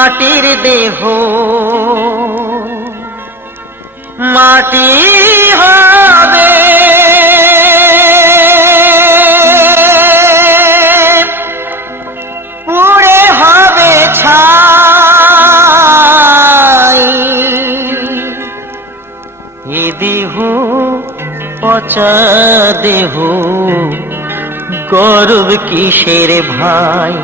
মাটির দেহ মাটি হবে, পুড়ে হবে ছাই। এ দেহ পচা দেহ, গর্ব কিসের ভাই?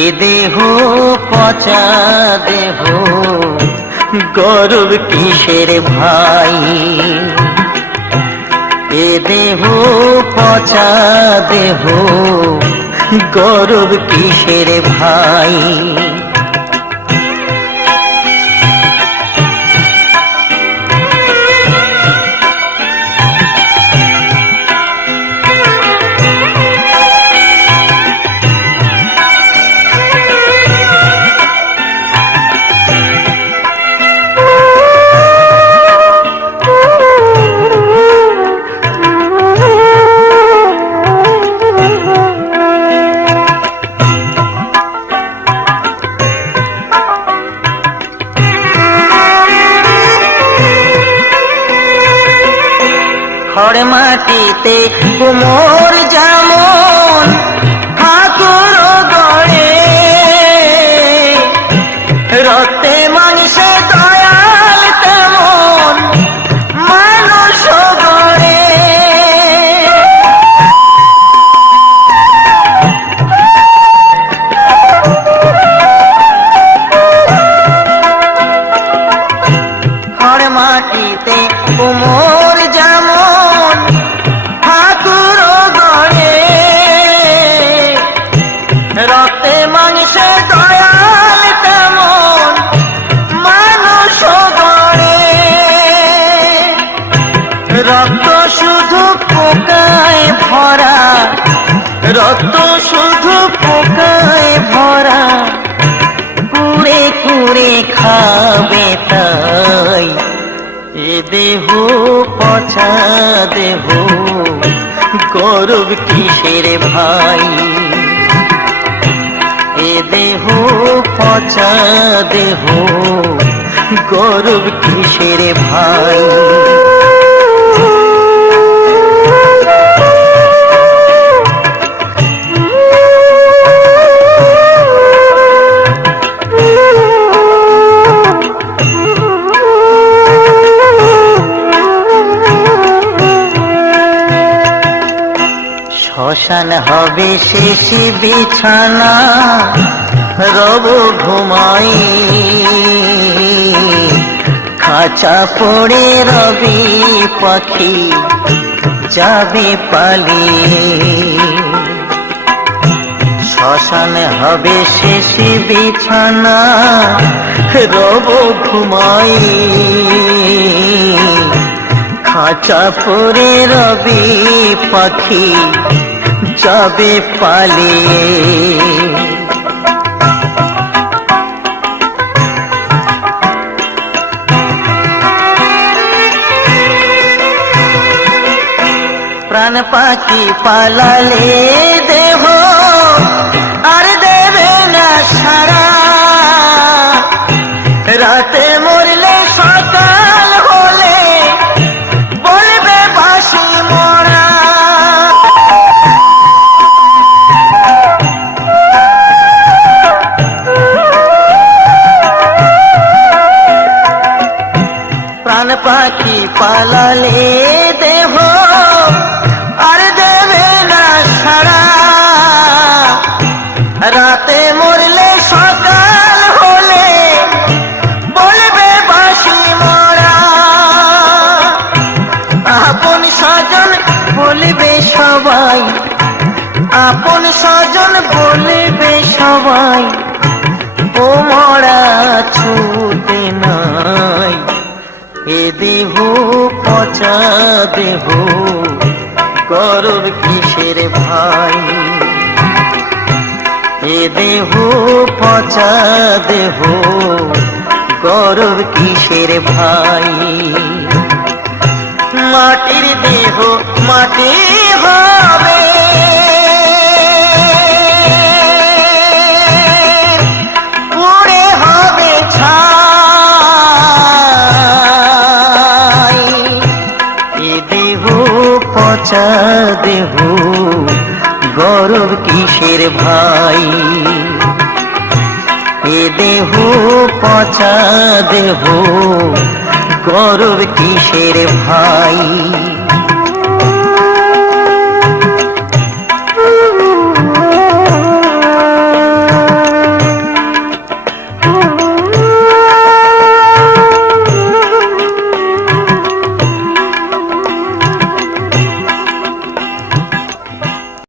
এ দেহ পচা দেহ, গর্ব কিসের ভাই? এ দেহ পচা দেহ, গর্ব কিসের ভাই? খড় মাটিতে কুমোর যেমন ঠাকুর গড়ে, রক্তে মাংসে দয়াল তেমন মানুষ গড়ে। খড় মাটিতে কুমোর যেমন ঠাকুর গড়ে, রক্তে মাংসে দয়াল তেমন মানুষ গড়ে। রক্ত শুধু পোকায় ভরা, রক্ত শুধু পোকায় ভরা, কুড়ে কুড়ে খাবে তাই। এ দেহ পচা দেহ, গর্ব কিসের ভাই? এ দেহ পচা দেহ, গর্ব কিসের ভাই? শ্মশান হবে শেষ বিছানা, রব ঘুমাই। খাঁচা পড়ে রবি পাখি যাবে পালিয়ে। শ্মশান হবে শেষ বিছানা, রব ঘুমাই। খাঁচা পড়ে রবি পাখি যাবে পালিয়ে। প্রাণ পাখি পালালে দেহ আর দেবে না সারা, রাতে মরলে সকাল হলে বলবে বাঁশি মোরা। প্রাণ পাখি পালালে দেহ আর দেবে না সারা, রাতে মরলে সকাল হলে বলবে বাঁশি মোরা। আপন স্বজন বলবে সবাই, আপন স্বজন বলবে সবাই, ও মরা ছুতে নাই। এ দেহ পচা দেহ, গর্ব কিসের ভাই? এ দেহ পচা দেহ, গর্ব কিসের ভাই? মাটির দেহ মাটি হবে, পুড়ে হবে ছাই। এ দেহ পচা দেহ, গৌরব কিসের ভাই? এ দেহ পচা দেহ, গৌরব কিসের ভাই?